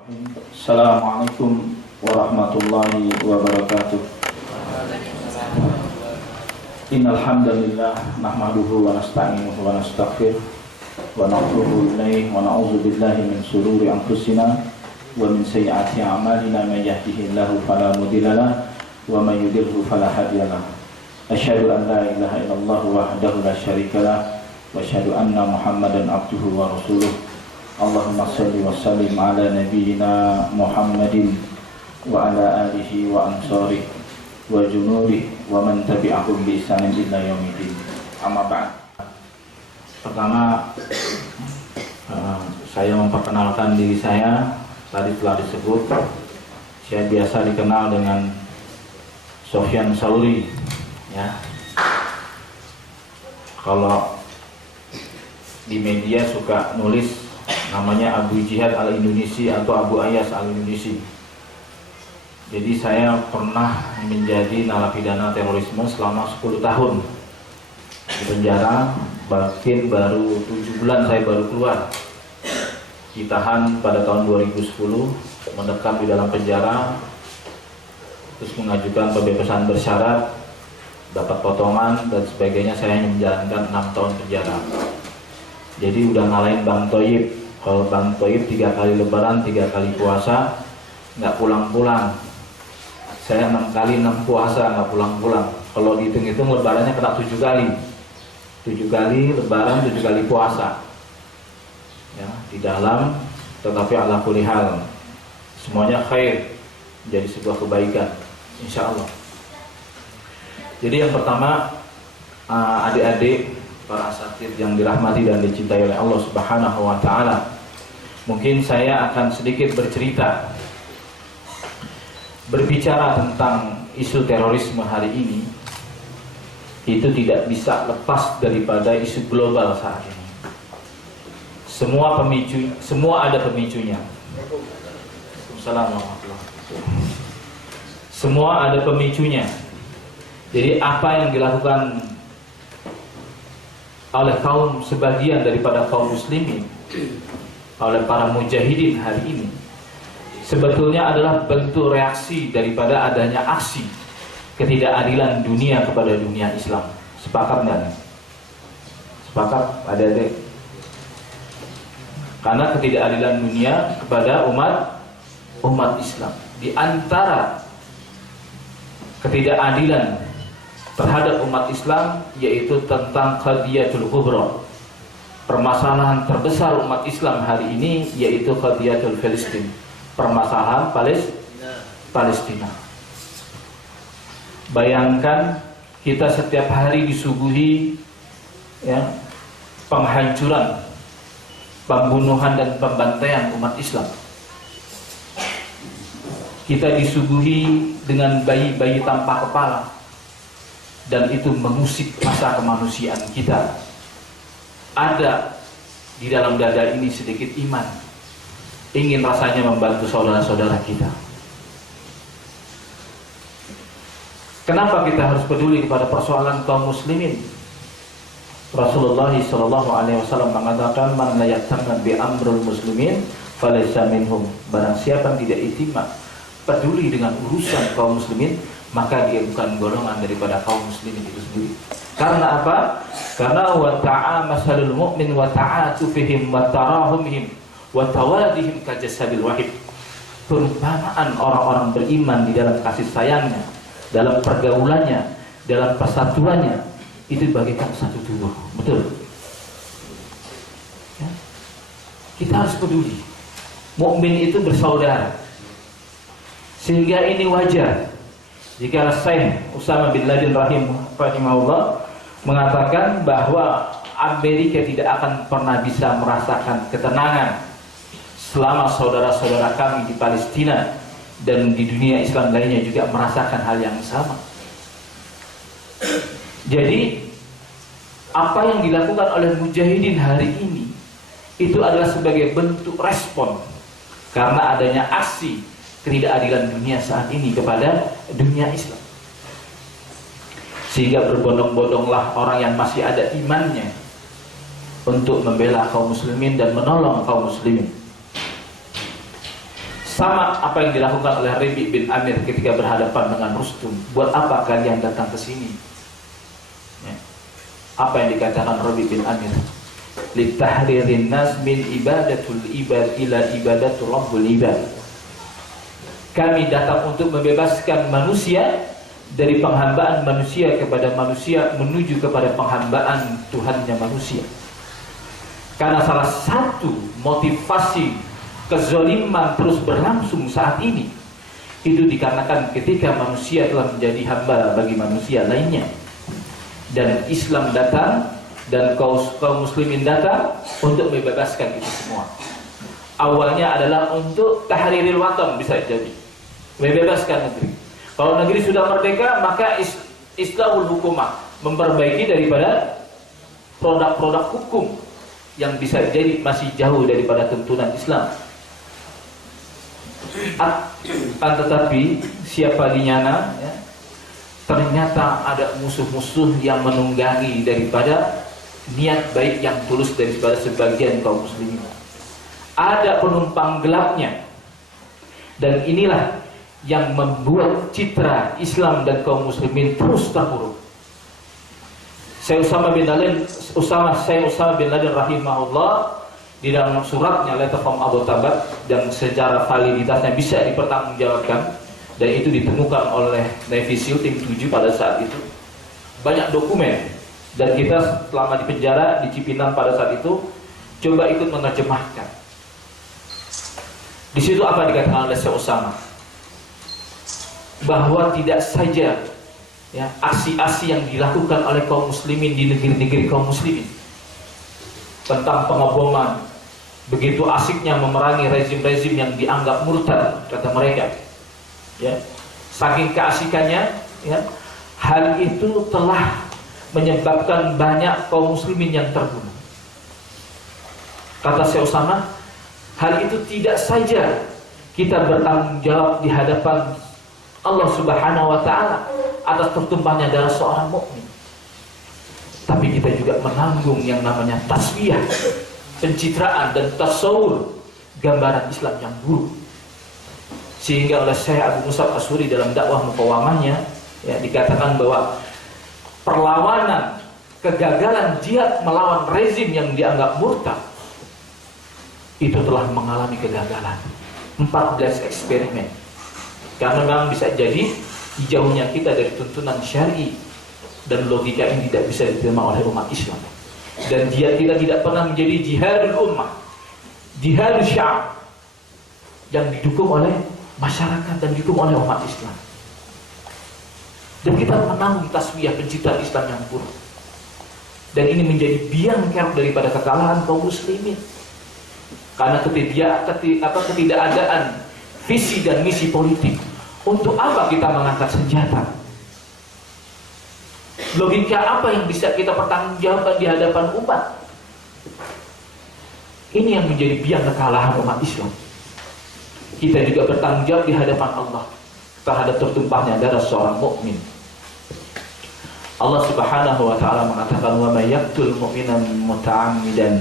Assalamualaikum warahmatullahi wabarakatuh. Innal hamdalillah nahmaduhu wa nasta'inuhu wa nastaghfiruh wa natubu ilaihi wa na'udzu billahi min shururi anfusina wa min sayyiati a'malina may yahdihillahu fala mudilla lahu wa may yudlilhu fala hadiya lahu. Asyhadu an la ilaha illallah wahdahu la syarika lahu wa asyhadu anna Muhammadan abduhu wa rasuluh. Allahumma salli wa sallim ala nabiyyina Muhammadin wa ala alihi wa ansarihi wa junurihi wa man tabi'ahum bi ihsanin ila yaumil amma ba'd. Pertama, saya memperkenalkan diri saya. Tadi telah disebut, saya biasa dikenal dengan Sofyan Sauri, ya. Kalau di media suka nulis namanya Abu Jihad al-Indonesia atau Abu Ayas al-Indonesia. Jadi saya pernah menjadi narapidana terorisme selama 10 tahun di penjara. Bahkan baru 7 bulan saya baru keluar. Ditahan pada tahun 2010, mendekam di dalam penjara, terus mengajukan pembebasan bersyarat, dapat potongan dan sebagainya. Saya hanya menjalankan 6 tahun penjara. Jadi udah ngalahin Bang Toyib. Kalau Bang Toyib 3 kali lebaran, 3 kali puasa, nggak pulang-pulang. Saya 6 kali 6 puasa, nggak pulang-pulang. Kalau dihitung-hitung lebarannya kena 7 kali. 7 kali lebaran, 7 kali puasa. Ya, di dalam, tetapi ala kulli hal, semuanya khair, jadi sebuah kebaikan, insya Allah. Jadi yang pertama, adik-adik, para asatidz yang dirahmati dan dicintai oleh Allah Subhanahu wa Ta'ala, mungkin saya akan sedikit bercerita, berbicara tentang isu terorisme hari ini. Itu tidak bisa lepas daripada isu global saat ini. Semua ada pemicunya. Semua ada pemicunya. Jadi apa yang dilakukan oleh sebagian daripada kaum muslimin, oleh para mujahidin hari ini, sebetulnya adalah bentuk reaksi daripada adanya aksi ketidakadilan dunia kepada dunia Islam. Sepakat nggak? Sepakat, adik-adik? Karena ketidakadilan dunia kepada umat Islam. Di antara ketidakadilan terhadap umat Islam yaitu tentang qadiyatul kubra. Permasalahan terbesar umat Islam hari ini yaitu qadiyatul Filistin. Permasalahan Palestina. Bayangkan kita setiap hari disuguhi, ya, penghancuran, pembunuhan dan pembantaian umat Islam. Kita disuguhi dengan bayi-bayi tanpa kepala, dan itu mengusik rasa kemanusiaan kita. Ada di dalam dada ini sedikit iman, ingin rasanya membantu saudara-saudara kita. Kenapa kita harus peduli kepada persoalan kaum muslimin? Rasulullah SAW mengatakan, man la yatamman bi amrul muslimin falaysa minhum. Barang siapa yang tidak itimam, peduli dengan urusan kaum muslimin, maka dia bukan golongan daripada kaum muslimin itu sendiri. Karena apa? Karena wa ta'a masalul mu'min wa ta'atufihim wa tarahumhim wa tawadihim kajasadil wahid. Perumpamaan orang-orang beriman di dalam kasih sayangnya, dalam pergaulannya, dalam persatuannya, itu bagaikan satu tubuh. Betul? Ya? Kita harus peduli. Mukmin itu bersaudara. Sehingga ini wajar jika Syekh Usama bin Laden rahimahullah mengatakan bahwa Amerika tidak akan pernah bisa merasakan ketenangan selama saudara-saudara kami di Palestina dan di dunia Islam lainnya juga merasakan hal yang sama. Jadi apa yang dilakukan oleh mujahidin hari ini itu adalah sebagai bentuk respon karena adanya aksi ketidakadilan dunia saat ini kepada dunia Islam. Sehingga berbondong-bondonglah orang yang masih ada imannya untuk membela kaum muslimin dan menolong kaum muslimin. Sama apa yang dilakukan oleh Rabi' bin Amir ketika berhadapan dengan Rustum. Buat apa kalian datang ke sini? Ya. Apa yang dikatakan Rabi' bin Amir? Litahririn nas min ibadatul ibad ila ibadatul rabbul ibad. Kami datang untuk membebaskan manusia dari penghambaan manusia kepada manusia menuju kepada penghambaan Tuhannya manusia. Karena salah satu motivasi kezaliman terus berlangsung saat ini itu dikarenakan ketika manusia telah menjadi hamba bagi manusia lainnya, dan Islam datang dan kaum muslimin datang untuk membebaskan itu semua. Awalnya adalah untuk tahriril watan, bisa jadi membebaskan negeri. Kalau negeri sudah merdeka, maka Islamul hukumah, memperbaiki daripada produk-produk hukum yang bisa jadi masih jauh daripada tuntunan Islam. Tetapi siapa dinyana, ya, ternyata ada musuh-musuh yang menunggangi daripada niat baik yang tulus daripada sebagian kaum muslimin. Ada penumpang gelapnya, dan inilah yang membuat citra Islam dan kaum muslimin terus terpuruk. Syekh Usama bin Laden rahimahullah di dalam suratnya Letafam Abu Tabat, dan secara validitasnya bisa dipertanggungjawabkan, dan itu ditemukan oleh Navy SEAL tim 7 pada saat itu. Banyak dokumen, dan kita selama di penjara di Cipinang pada saat itu coba ikut menerjemahkan. Di situ apa dikatakan oleh Syekh Usama? Bahwa tidak saja, ya, aksi-aksi yang dilakukan oleh kaum muslimin di negeri-negeri kaum muslimin tentang pengeboman, begitu asiknya memerangi rezim-rezim yang dianggap murtad, kata mereka, ya, saking keasikannya, ya, hal itu telah menyebabkan banyak kaum muslimin yang terbunuh. Kata Syekh Usama, hal itu tidak saja kita bertanggung jawab di hadapan Allah Subhanahu wa ta'ala atas tertumpahnya darah seorang mukmin, tapi kita juga menanggung yang namanya tasfiyah, pencitraan dan tasawur gambaran Islam yang buruk. Sehingga oleh Syekh Abu Musab Asy'ari dalam dakwah muqawamahnya, ya, dikatakan bahwa perlawanan, kegagalan jihad melawan rezim yang dianggap murtad itu telah mengalami kegagalan. 14 eksperimen. Karena memang bisa jadi jauhnya kita dari tuntunan syar'i, dan logika ini tidak bisa diterima oleh umat Islam. Dan dia tidak pernah menjadi jihadul ummah, jihadul sya'ab, yang didukung oleh masyarakat dan didukung oleh umat Islam. Dan kita menanggung tasfiyah pencitraan Islam yang buruk. Dan ini menjadi biang kerok daripada kekalahan kaum muslimin. Karena ketidakadaan visi dan misi politik. Untuk apa kita mengangkat senjata? Logika apa yang bisa kita pertanggungjawabkan di hadapan umat? Ini yang menjadi biang kekalahan umat Islam. Kita juga bertanggung jawab di hadapan Allah terhadap tertumpahnya darah seorang mukmin. Allah Subhanahu wa ta'ala mengatakan, wa may yaqtul mu'minan muta'ammidan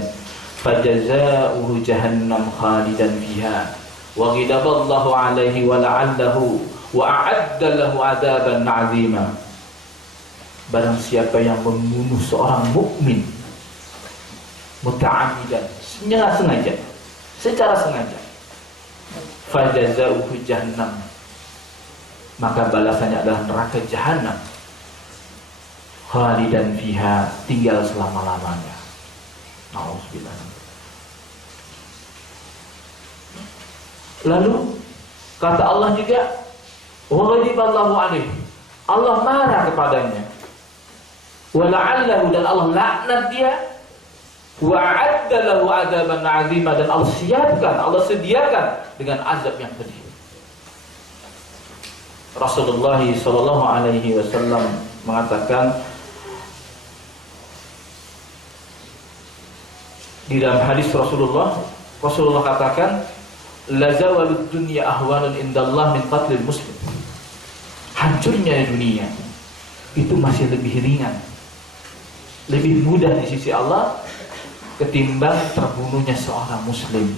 fajazaohu jahannam khalidan fiha wa ghadaballahu alaihi wa la'allahu wa a'adda lahu 'adaban 'azima. Barang siapa yang membunuh seorang mukmin muta'ammidan, secara sengaja, fajazaohu jahannam, maka balasannya adalah neraka jahanam, khalidan fiha, tinggal selama-lamanya. Nauzubillah. Lalu kata Allah juga, wa ghadiballahu alaihi, Allah marah kepadanya, wa la'allahu, dan Allah laknat dia, wa a'adda lahu 'adaban 'azima, dan Allah sediakan dengan azab yang pedih. Rasulullah sallallahu alaihi wasallam mengatakan di dalam hadis Rasulullah katakan, la zawalud dunya ahwanun indallah min qatlil muslim. Hancurnya dunia itu masih lebih ringan, lebih mudah di sisi Allah ketimbang terbunuhnya seorang muslim.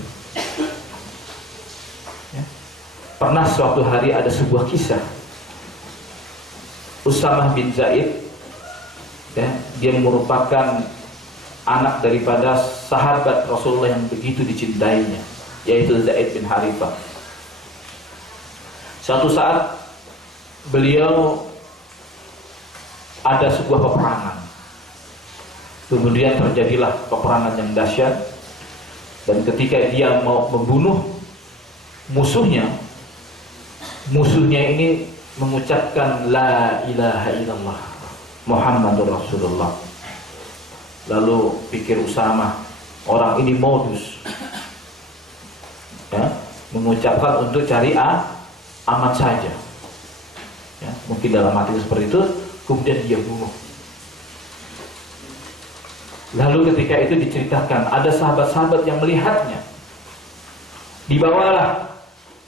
Ya. Pernah suatu hari ada sebuah kisah, Usamah bin Zaid, ya, dia merupakan anak daripada sahabat Rasulullah yang begitu dicintainya, yaitu Zaid bin Harithah. Suatu saat beliau ada sebuah peperangan, kemudian terjadilah peperangan yang dahsyat, dan ketika dia mau membunuh musuhnya ini mengucapkan la ilaha illallah Muhammadur Rasulullah. Lalu pikir Usamah, orang ini modus, ya, mengucapkan untuk cari aman saja, ya, mungkin dalam hati seperti itu. Kemudian dia bunuh. Lalu ketika itu diceritakan, ada sahabat-sahabat yang melihatnya. Dibawalah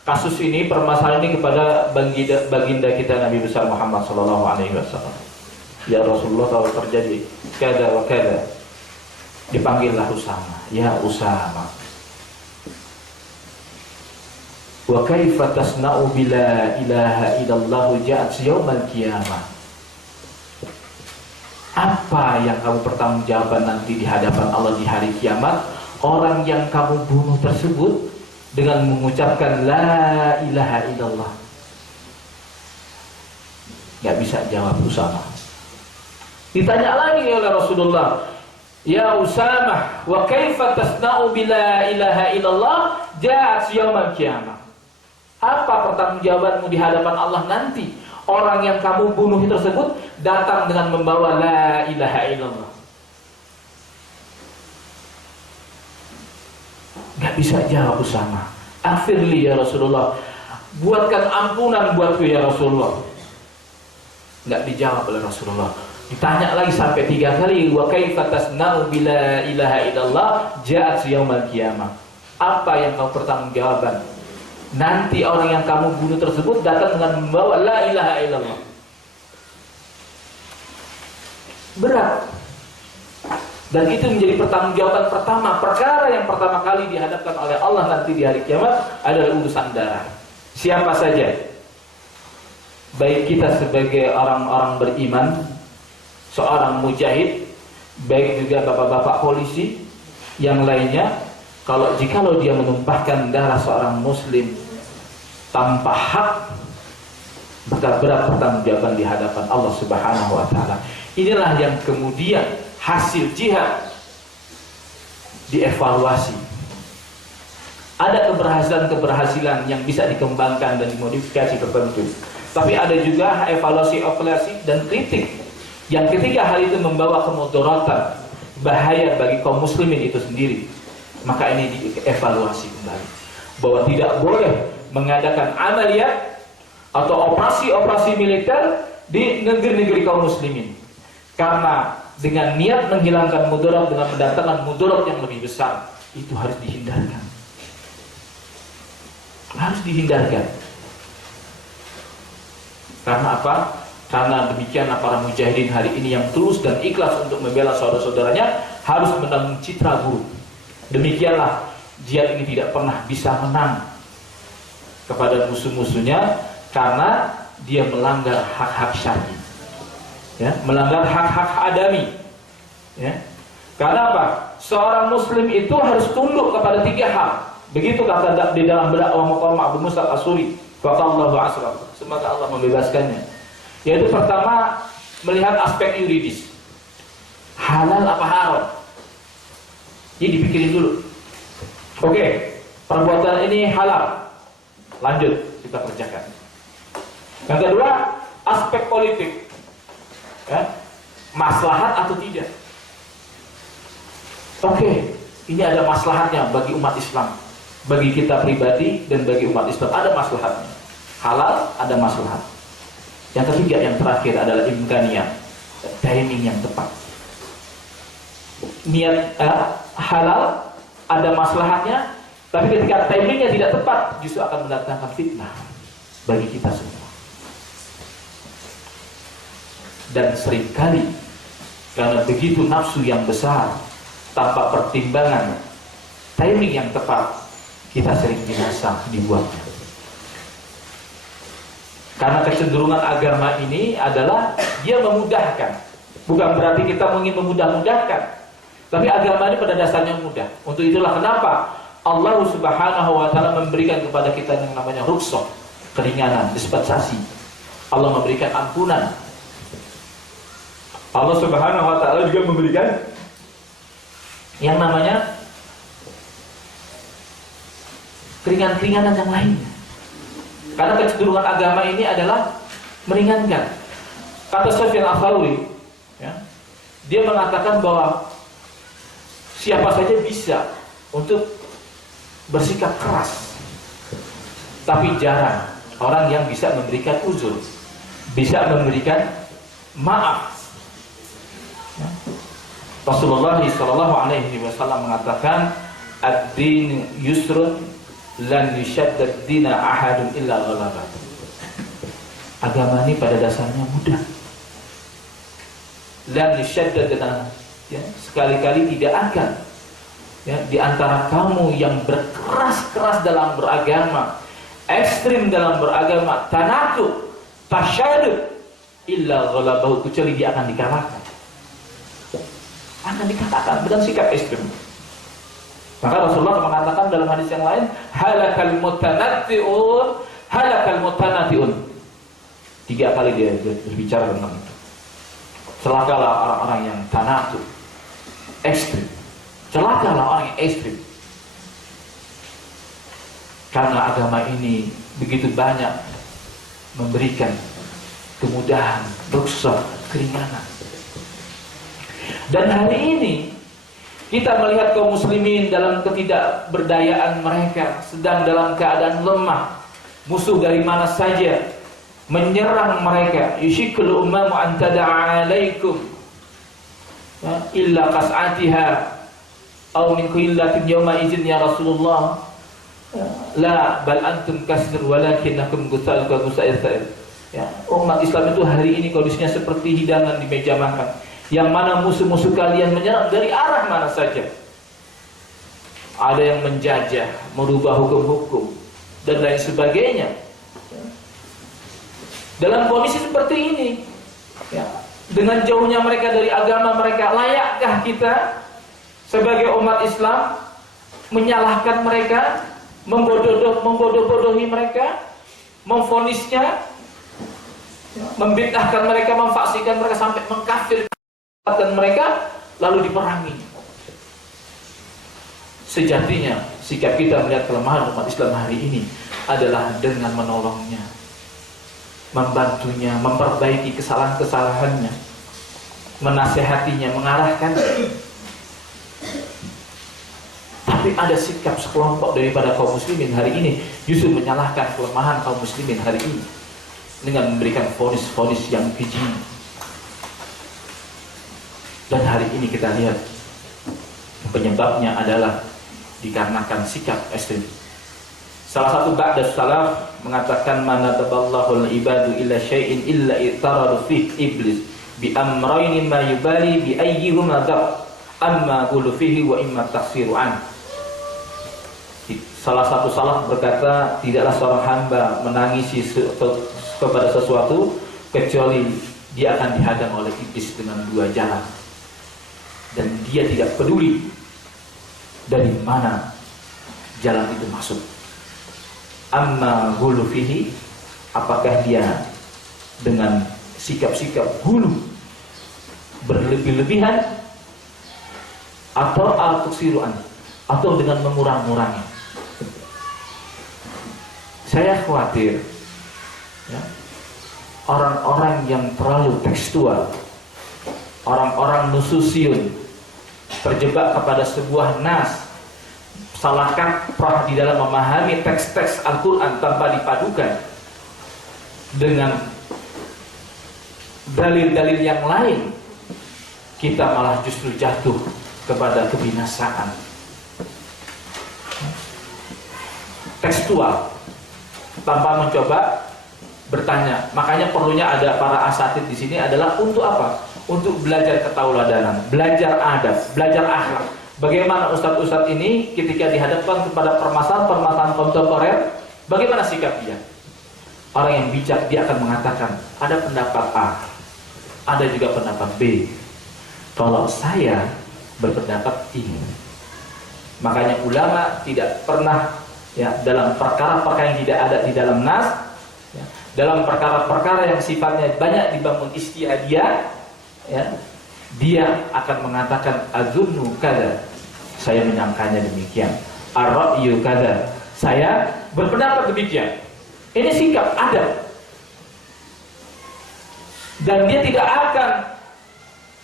kasus ini, permasalahan ini kepada baginda kita Nabi besar Muhammad sallallahu alaihi wasallam. Ya Rasulullah, kalau terjadi kada wa kada. Dipanggillah Usamah. Ya Usamah, wa kaifa tasna'u bila ilaha illallah ja'at yaumal qiyamah. Apa yang kamu pertanggungjawaban nanti di hadapan Allah di hari kiamat? Orang yang kamu bunuh tersebut dengan mengucapkan la ilaha illallah. Gak bisa jawab Usamah. Ditanya lagi oleh Rasulullah, ya Usamah, wa kaifa tasna'u bila ilaha illallah ja'at yaumal qiyamah. Apa pertanggungjawabanmu di hadapan Allah nanti? Orang yang kamu bunuh tersebut datang dengan membawa la ilaha illallah. Gak bisa jawab Usamah. Aghfirli ya Rasulullah, buatkan ampunan buatku ya Rasulullah. Gak dijawab oleh Rasulullah. Ditanya lagi sampai 3 kali, wa kaifa tasna'u bila ilaha illallah ja'at yaumal qiyamah. Apa yang kau pertanggungjawaban nanti orang yang kamu bunuh tersebut datang dengan membawa la ilaha illallah. Berat. Dan itu menjadi pertanggungjawaban pertama. Perkara yang pertama kali dihadapkan oleh Allah nanti di hari kiamat adalah urusan darah. Siapa saja, baik kita sebagai orang-orang beriman, seorang mujahid, baik juga bapak-bapak polisi yang lainnya, jikalau dia menumpahkan darah seorang muslim tanpa hak, maka berat pertanggungjawaban di hadapan Allah Subhanahu wa taala. Inilah yang kemudian hasil jihad dievaluasi. Ada keberhasilan yang bisa dikembangkan dan dimodifikasi tertentu. Tapi ada juga evaluasi dan kritik. Yang ketiga, hal itu membawa kemudaratan, bahaya bagi kaum muslimin itu sendiri. Maka ini dievaluasi kembali, bahwa tidak boleh mengadakan amaliyat atau operasi-operasi militer di negeri-negeri kaum muslimin. Karena dengan niat menghilangkan mudarat, dengan mendatangkan mudarat yang lebih besar, itu harus dihindarkan. Harus dihindarkan. Karena apa? Karena demikianlah para mujahidin hari ini yang tulus dan ikhlas untuk membela saudara-saudaranya harus menanggung citra buruk. Demikianlah jihad ini tidak pernah bisa menang kepada musuh-musuhnya karena dia melanggar hak-hak syar'i, ya, melanggar hak-hak adami, ya. Karena apa? Seorang muslim itu harus tunduk kepada 3 hal. Begitu kata di dalam dakwah maqam Abu Musa Al-Asy'ari, faqallahu asraf. Semoga Allah membebaskannya. Yaitu pertama, melihat aspek yuridis. Halal apa haram? Jadi dipikirin dulu. Oke, perbuatan ini halal. Lanjut, kita kerjakan. Yang kedua, aspek politik, ya, maslahat atau tidak. Oke, ini ada maslahatnya bagi umat Islam, bagi kita pribadi dan bagi umat Islam ada maslahatnya. Halal, ada maslahat. Yang ketiga, yang terakhir adalah imkaniyah, timing yang tepat. Niat halal, ada maslahatnya, tapi ketika timingnya tidak tepat, justru akan mendatangkan fitnah bagi kita semua. Dan seringkali karena begitu nafsu yang besar, tanpa pertimbangan timing yang tepat, kita sering binasa dibuatnya. Karena kecenderungan agama ini adalah dia memudahkan. Bukan berarti kita ingin memudah-mudahkan, tapi agama ini pada dasarnya mudah. Untuk itulah kenapa Allah Subhanahu wa taala memberikan kepada kita yang namanya rukhsah, keringanan, dispensasi. Allah memberikan ampunan. Allah Subhanahu wa taala juga memberikan yang namanya keringanan-keringanan yang lainnya. Karena kecenderungan agama ini adalah meringankan. Kata Sufyan Ats-Tsauri, ya, dia mengatakan bahwa siapa saja bisa untuk bersikap keras, tapi jarang orang yang bisa memberikan uzur, bisa memberikan maaf. Ya. Rasulullah SAW mengatakan, ad-din yusrun lan yushaddad dina ahadun illa ghalabah. Agama ini pada dasarnya mudah. Lan yushaddad, ya, sekali-kali tidak akan, ya, di antara kamu yang berkeras-keras dalam beragama, ekstrim dalam beragama, tanatu, tasyadud, illa ghalabahu, kecuali dia akan dikalahkan. Akan dikalahkan dengan sikap ekstrim. Maka Rasulullah mengatakan dalam hadis yang lain, halakal mutanatti'un, halakal mutanatti'un. 3 kali dia berbicara tentang itu. Celakalah orang-orang yang tanatu, ekstrim. Celakalah orang yang ekstrim. Karena agama ini begitu banyak memberikan kemudahan, rukhsah, keringanan. Dan hari ini kita melihat kaum muslimin dalam ketidakberdayaan mereka, sedang dalam keadaan lemah. Musuh dari mana saja menyerang mereka. Yushikul umamu an tada'a alaikum illa qas'atiha aw min qillatin yawma idzin ya Rasulullah. La bal antum kasr walakinnakum gutsal ka gutsal. Ya, umat Islam itu hari ini kondisinya seperti hidangan di meja makan, yang mana musuh-musuh kalian menyerang dari arah mana saja. Ada yang menjajah, merubah hukum-hukum dan lain sebagainya. Dalam kondisi seperti ini, ya, dengan jauhnya mereka dari agama mereka, layakkah kita sebagai umat Islam menyalahkan mereka, membodoh-bodohi mereka, memvonisnya, membid'ahkan mereka, memfaksikan mereka sampai mengkafirkan mereka, lalu diperangi? Sejatinya sikap kita melihat kelemahan umat Islam hari ini adalah dengan menolongnya, membantunya, memperbaiki kesalahan-kesalahannya, menasehatinya, mengarahkan. Tapi ada sikap sekelompok daripada kaum muslimin hari ini justru menyalahkan kelemahan kaum muslimin hari ini dengan memberikan vonis-vonis yang keji. Dan hari ini kita lihat penyebabnya adalah dikarenakan sikap ekstrim. Salah satu ba'da salaf mengatakan, manataballahu al-ibadu illa syai'in illa itaradu fih iblis bi amrayni ma yubali bi ayyihuma dhab amma qulu fihi wa imma taksiru an. Salah satu salaf berkata, tidaklah seorang hamba menangisi kepada sesuatu kecuali dia akan dihadang oleh iblis dengan 2 jalan, dan dia tidak peduli dari mana jalan itu masuk. Amma ghulu fihi, apakah dia dengan sikap-sikap hulu, berlebih-lebihan, atau al-tuksiruan, atau dengan mengurang-ngurangi. Saya khawatir, ya, orang-orang yang terlalu tekstual, orang-orang nususiun, terjebak kepada sebuah nas, salah kaprah di dalam memahami teks-teks Al-Quran tanpa dipadukan dengan dalil-dalil yang lain, kita malah justru jatuh kepada kebinasaan. Tekstual tanpa mencoba bertanya. Makanya perlunya ada para asatid di sini adalah untuk apa? Untuk belajar ketauladanan, belajar adab, belajar akhlak. Bagaimana ustadz-ustadz ini ketika dihadapkan kepada permasalahan-permasalahan kontemporer, bagaimana sikap dia? orang yang bijak, dia akan mengatakan ada pendapat A, ada juga pendapat B. Kalau saya berpendapat ini. Makanya ulama tidak pernah dalam perkara-perkara yang tidak ada di dalam nas, dalam perkara-perkara yang sifatnya banyak dibangun istihadiyah, dia akan mengatakan azunnu kada, saya menyangkanya demikian, ar-ra'yu kada, saya berpendapat demikian. Ini sikap adab, dan dia tidak akan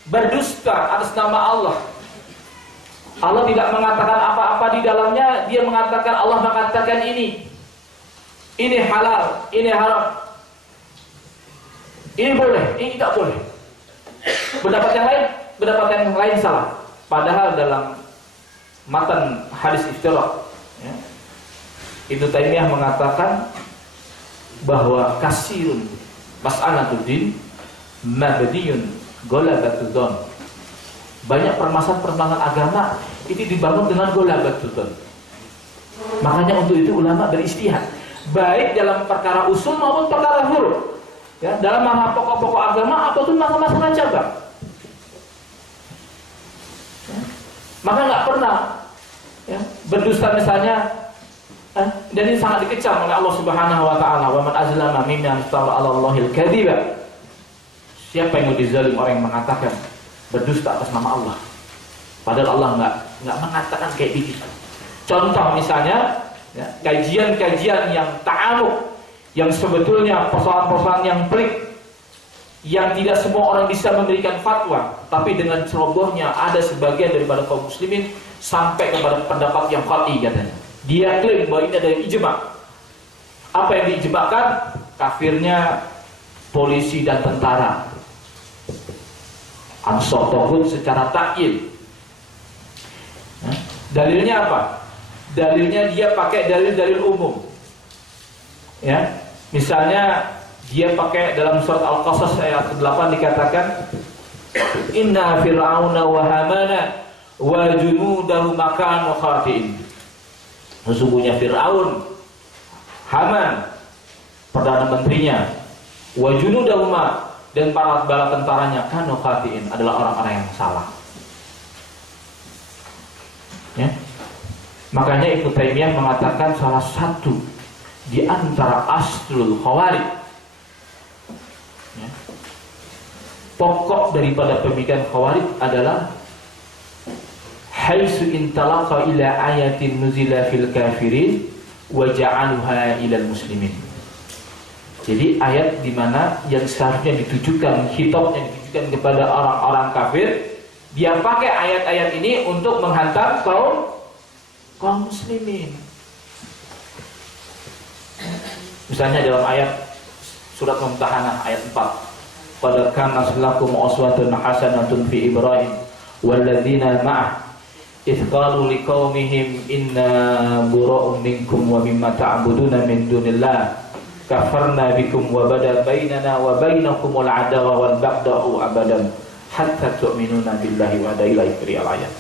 berdusta atas nama Allah. Allah tidak mengatakan apa-apa di dalamnya, dia mengatakan, Allah mengatakan ini halal, ini haram, ini boleh, ini tidak boleh. Pendapat yang lain salah. Padahal dalam matan hadis iftirak, Ibnu Taimiyah mengatakan bahwa kasirun mas'alatuddin mabdiyun ghalabatudzon. Banyak permasalahan agama itu dibangun dengan ghalabatudzon. Makanya untuk itu ulama beristihad, baik dalam perkara usul maupun perkara huruf. Dalam masalah pokok-pokok agama ataupun masalah cabang. Maka nggak pernah berdusta misalnya, dan ini sangat dikecam oleh Allah Subhanahu wa taala, wa man azlama mimman iftara 'ala Allahil kadhiba. Siapa yang lebih zalim, orang yang mengatakan berdusta atas nama Allah, padahal Allah nggak mengatakan kayak begitu. Contoh misalnya kajian-kajian yang ta'amuk, yang sebetulnya persoalan-persoalan yang pelik, yang tidak semua orang bisa memberikan fatwa, tapi dengan cerobohnya ada sebagian daripada kaum muslimin sampai kepada pendapat yang qat'i katanya. Dia klaim bahwa ini adalah ijma'. Apa yang diijma'kan? Kafirnya polisi dan tentara, ansor tauhid secara takyid. Dalilnya apa? Dalilnya dia pakai dalil-dalil umum. Misalnya dia pakai dalam surat Al-Qasas ayat 8 dikatakan, inna fir'auna wa hamana wa junudahu makanu khatiin. Sesungguhnya Fir'aun, Haman, perdana menterinya, wa junudahuma, dan para bala tentaranya, kanu khatiin, adalah orang-orang yang salah. Makanya Ibnu Taimiyah mengatakan salah satu di antara aslul khawarij, pokok daripada pemikiran khawarij adalah haitsu intalaqa ila ayatin nuzila fil kafirin wa ja'aluha ilal muslimin. Jadi ayat di mana yang seharusnya ditujukan, khitabnya ditujukan kepada orang-orang kafir, dia pakai ayat-ayat ini untuk menghantam kaum muslimin. Misalnya dalam ayat surat Mumtahanah ayat 4, qad kana lakum uswatun hasanatun fi Ibrahim walladzina ma'ah idh qalu liqaumihim inna bura'un minkum wa mimma ta'buduna min dunillah kafarna bikum wa bada bainana wa bainakumul adawa wal baghda'u abadan hatta tu'minuna billahi wa ila akhir ayat.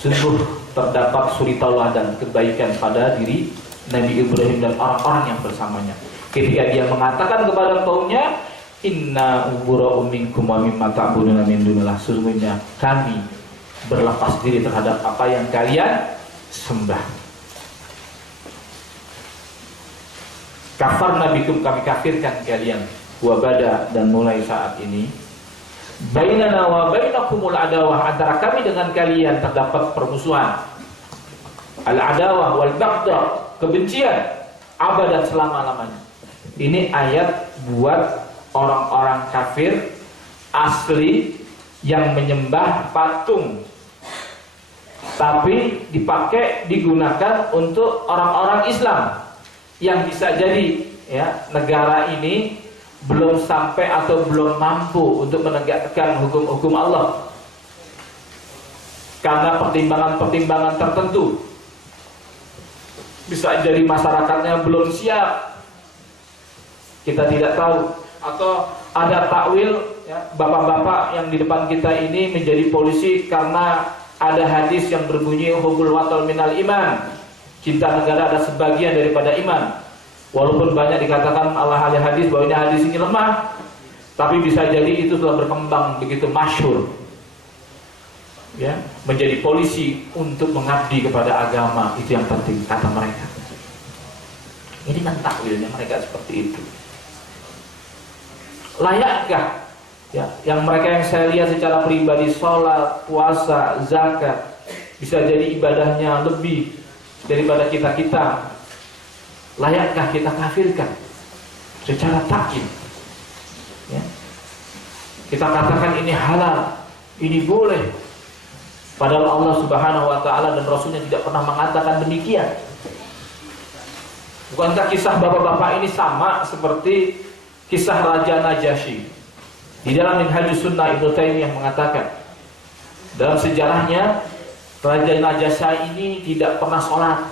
Sungguh terdapat suri tauladan kebaikan pada diri Nabi Ibrahim dan orang-orang yang bersamanya ketika dia mengatakan kepada kaumnya, inna bura'un minkum wa mimma ta'buduna min dunillah, sesungguhnya kami berlepas diri terhadap apa yang kalian sembah. Kafarna bikum, kami kafirkan kalian, wabada, dan mulai saat ini bainana wa bainakumul adawah, antara kami dengan kalian terdapat permusuhan, al adawah wal baghdha, kebencian, abadan, selama-lamanya. Ini ayat buat orang-orang kafir asli yang menyembah patung, tapi digunakan untuk orang-orang Islam yang bisa jadi negara ini belum sampai atau belum mampu untuk menegakkan hukum-hukum Allah karena pertimbangan-pertimbangan tertentu. Bisa jadi masyarakatnya belum siap, kita tidak tahu, atau ada takwil bapak-bapak yang di depan kita ini menjadi polisi karena ada hadis yang berbunyi hubbul watal minal iman, cinta negara ada sebagian daripada iman. Walaupun banyak dikatakan ahli hadis bahwa ini hadis ini lemah, tapi bisa jadi itu telah berkembang begitu masyhur, ya, menjadi polisi untuk mengabdi kepada agama. Itu yang penting kata mereka. Ini kan takwilnya mereka seperti itu. Layakkah, ya, yang mereka yang saya lihat secara pribadi sholat, puasa, zakat, bisa jadi ibadahnya lebih daripada kita-kita, layakkah kita kafirkan secara takyid? Ya. Kita katakan ini halal, ini boleh, padahal Allah Subhanahu wa ta'ala dan Rasulnya tidak pernah mengatakan demikian. Bukankah kisah bapak-bapak ini sama seperti kisah Raja Najasyi? Di dalam Minhajus Sunnah Ibnu Taimiyah mengatakan, dalam sejarahnya Raja Najasyi ini tidak pernah sholat,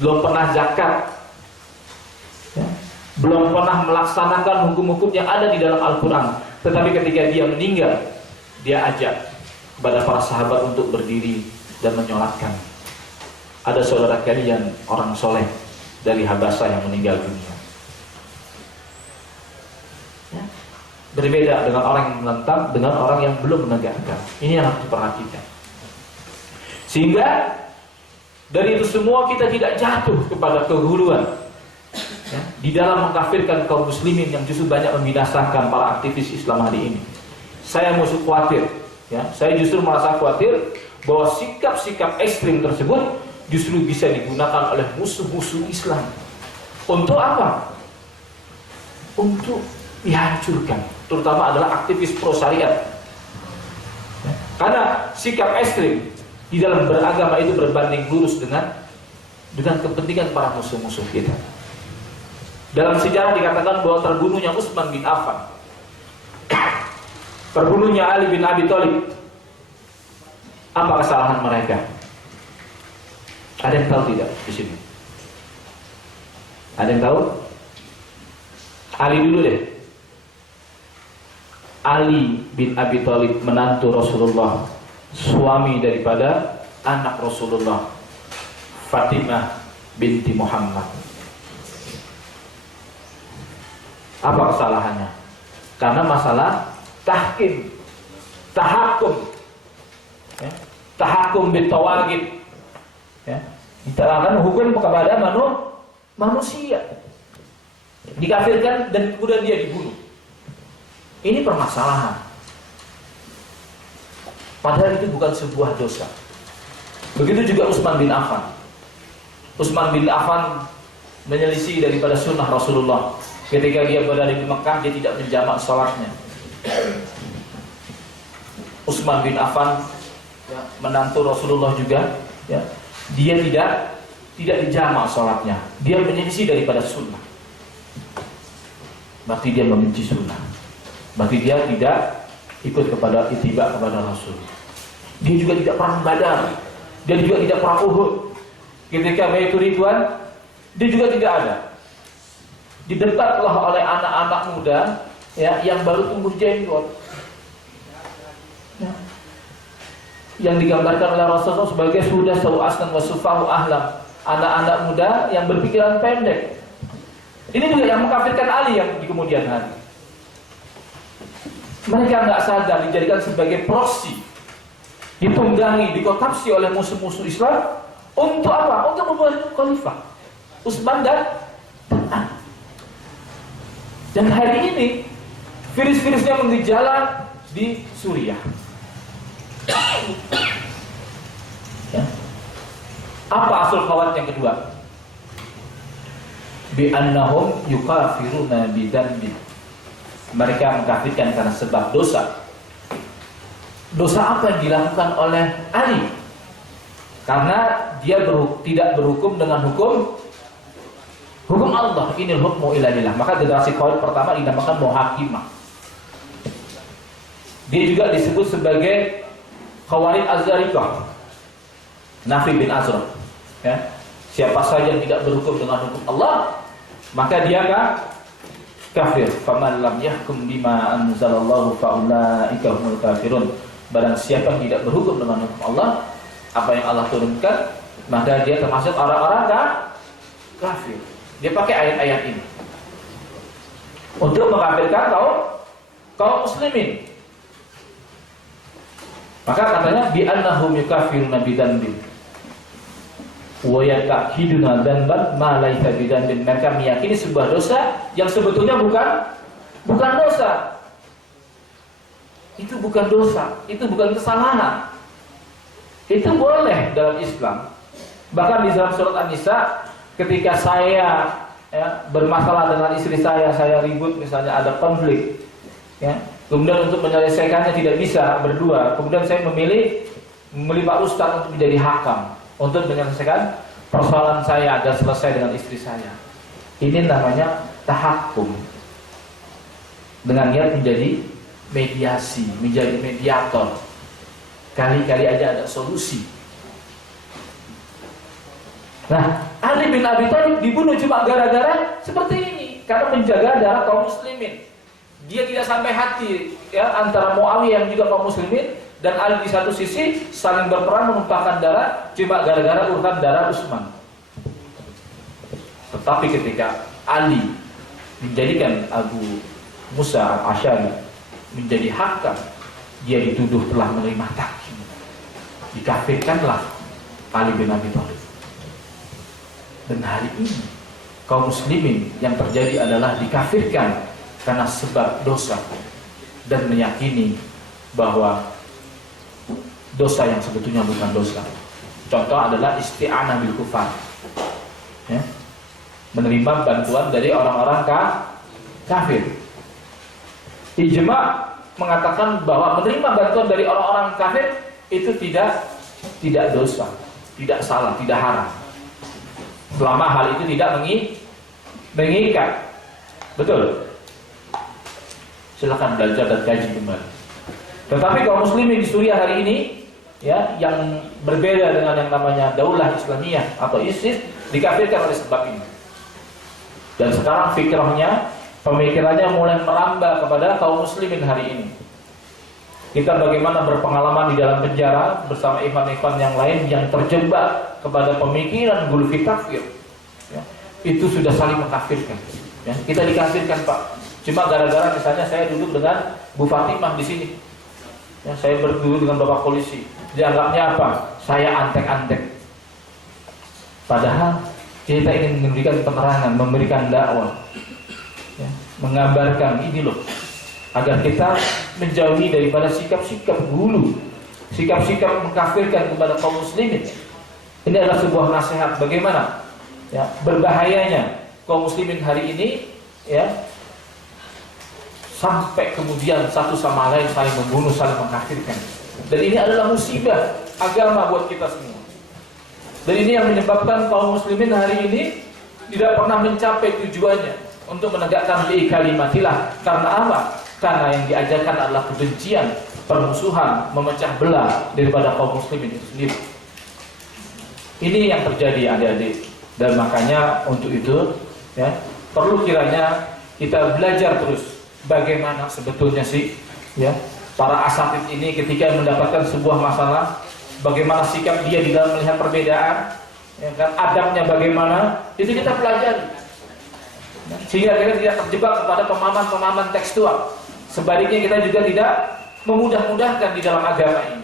belum pernah zakat, ya, belum pernah melaksanakan hukum-hukum yang ada di dalam Al-Quran. Tetapi ketika dia meninggal, dia ajak kepada para sahabat untuk berdiri dan menyolatkan. Ada saudara kalian orang soleh dari Habasah yang meninggal dunia. Ya. Berbeda dengan orang yang menentang, dengan orang yang belum menegakkan. Ini yang harus diperhatikan. Sehingga dari itu semua kita tidak jatuh kepada kehuluan, ya, di dalam mengkafirkan kaum muslimin yang justru banyak membinasakan para aktivis Islam hari ini. Saya musuh khawatir, ya, saya justru merasa khawatir bahwa sikap-sikap ekstrim tersebut justru bisa digunakan oleh musuh-musuh Islam. Untuk apa? Untuk dihancurkan, terutama adalah aktivis pro syariat. Ya, karena sikap ekstrim di dalam beragama itu berbanding lurus dengan kepentingan para musuh-musuh kita. Dalam sejarah dikatakan bahwa terbunuhnya Utsman bin Affan, terbunuhnya Ali bin Abi Thalib, apa kesalahan mereka? Ada yang tahu tidak di sini? Ada yang tahu? Ali dulu deh. Ali bin Abi Thalib menantu Rasulullah, suami daripada anak Rasulullah, Fatimah binti Muhammad. Apa kesalahannya? Karena masalah tahkim, tahakum, ya, tahakum bitawagib, ya, diterangkan hukum kepada manusia, dikafirkan dan kemudian dia dibunuh. Ini permasalahan. Padahal itu bukan sebuah dosa. Begitu juga Utsman bin Affan. Utsman bin Affan menyelisih daripada sunnah Rasulullah. Ketika dia berada di Mekah, dia tidak menjamak salatnya. Utsman bin Affan, ya, menantu Rasulullah juga, ya, dia tidak dijamak salatnya. Dia menyelisih daripada sunnah. Berarti dia membenci sunnah. Berarti dia tidak ikut kepada ittiba kepada Rasul. Dia juga tidak perang Badar. Dia juga tidak perang Uhud. Ketika Baitur Ridwan, dia juga tidak ada. Didebatlah oleh anak-anak muda, ya, yang baru tumbuh jenggot, ya, yang digambarkan oleh Rasulullah sebagai sudah asnan wa sufahu ahlam, anak-anak muda yang berpikiran pendek. Ini juga yang mengkafirkan Ali yang di kemudian hari. Mereka nggak sadar dijadikan sebagai proksi, ditunggangi, dikotapsi oleh musuh-musuh Islam untuk apa? Untuk membuat khalifah Utsman dan Ali. Dan hari ini virus-virusnya menggejala di Suriah. Ya. Apa asal khawat yang kedua? Bi annahum yukafiruna bidzanbi. Mereka mengkafirkan karena sebab dosa. Dosa apa yang dilakukan oleh Ali? Karena dia tidak berhukum dengan hukum Allah. Ini hukmu illa lillah. Maka generasi Khawarij pertama dinamakan muhakimah. Dia juga disebut sebagai Khawarij Az-Zariqah, Nafi bin Azraq, ya. Siapa saja yang tidak berhukum dengan hukum Allah, maka dia kafir. Faman lam yahkum bima anzalallahu faulaika humul kafirun. Barang siapa yang tidak berhukum dengan hukum Allah, apa yang Allah turunkan, maka dia termasuk orang-orang kafir. Dia pakai ayat-ayat ini untuk mengkafirkan kaum muslimin. Maka katanya bi annahum yukafiruna bidzanbin wa yatakiduna dzanban ma laisa bidzanbin. Mereka meyakini sebuah dosa yang sebetulnya bukan dosa. Itu bukan dosa, itu bukan kesalahan. Itu boleh dalam Islam. Bahkan di dalam surat An-Nisa, ketika saya bermasalah dengan istri saya ribut, misalnya ada konflik, ya, kemudian untuk menyelesaikannya tidak bisa berdua, kemudian saya memilih Pak Ustadz untuk menjadi hakam untuk menyelesaikan persoalan saya agar selesai dengan istri saya. Ini namanya tahakum, dengan niat menjadi mediasi, menjadi mediator. Kali-kali aja ada solusi. Nah, Ali bin Abi Thalib dibunuh cuma gara-gara seperti ini, karena menjaga darah kaum muslimin. Dia tidak sampai hati ya antara Muawiyah yang juga kaum muslimin dan Ali di satu sisi saling berperang menumpahkan darah cuma gara-gara urutan darah Utsman. Tetapi ketika Ali menjadikan Abu Musa al-Asy'ari menjadi hakam, dia dituduh telah menerima tahkim. Dikafirkanlah Ali bin Abi Thalib. Dan hari ini kaum muslimin yang terjadi adalah dikafirkan karena sebab dosa dan meyakini bahwa dosa yang sebetulnya bukan dosa. Contoh adalah isti'anah bil kufar, ya, menerima bantuan dari orang-orang kafir. Ijma mengatakan bahwa menerima bantuan dari orang-orang kafir itu tidak dosa, tidak salah, tidak haram, selama hal itu tidak mengikat. Betul. Silakan belajar dan kaji kembali. Tetapi kaum muslimin di Suriah hari ini, ya, yang berbeda dengan yang namanya Daulah Islamiyah atau ISIS, dikafirkan oleh sebab ini. Dan sekarang pemikirannya mulai merambah kepada kaum muslimin hari ini. Kita bagaimana berpengalaman di dalam penjara bersama ikhwan-ikhwan yang lain yang terjebak kepada pemikiran gulufi takfir, ya, itu sudah saling mengkafirkan. Ya, kita dikafirkan, Pak, cuma gara-gara misalnya saya duduk dengan Bu Fatimah di sini, ya, saya berduduk dengan Bapak polisi, dianggapnya apa? Saya antek-antek. Padahal kita ingin memberikan penerangan, memberikan dakwah, ya, menggambarkan ini loh, agar kita menjauhi daripada sikap-sikap gulu, sikap-sikap mengkafirkan kepada kaum muslimin. Ini adalah sebuah nasihat bagaimana, ya, berbahayanya kaum muslimin hari ini, ya, sampai kemudian satu sama lain saling membunuh, saling mengkafirkan. Dan ini adalah musibah agama buat kita semua. Dan ini yang menyebabkan kaum muslimin hari ini tidak pernah mencapai tujuannya untuk menegakkan kalimatillah. Karena apa? Karena yang diajarkan adalah kebencian, permusuhan, memecah belah daripada kaum muslimin itu sendiri. Ini yang terjadi, adik-adik. Dan makanya untuk itu, ya, perlu kiranya kita belajar terus bagaimana sebetulnya sih, ya, para asatid ini ketika mendapatkan sebuah masalah, bagaimana sikap dia di dalam melihat perbedaan, ya kan, adabnya bagaimana, itu kita pelajari. Sehingga kita tidak terjebak kepada pemahaman-pemahaman tekstual. Sebaliknya kita juga tidak memudah-mudahkan di dalam agama ini,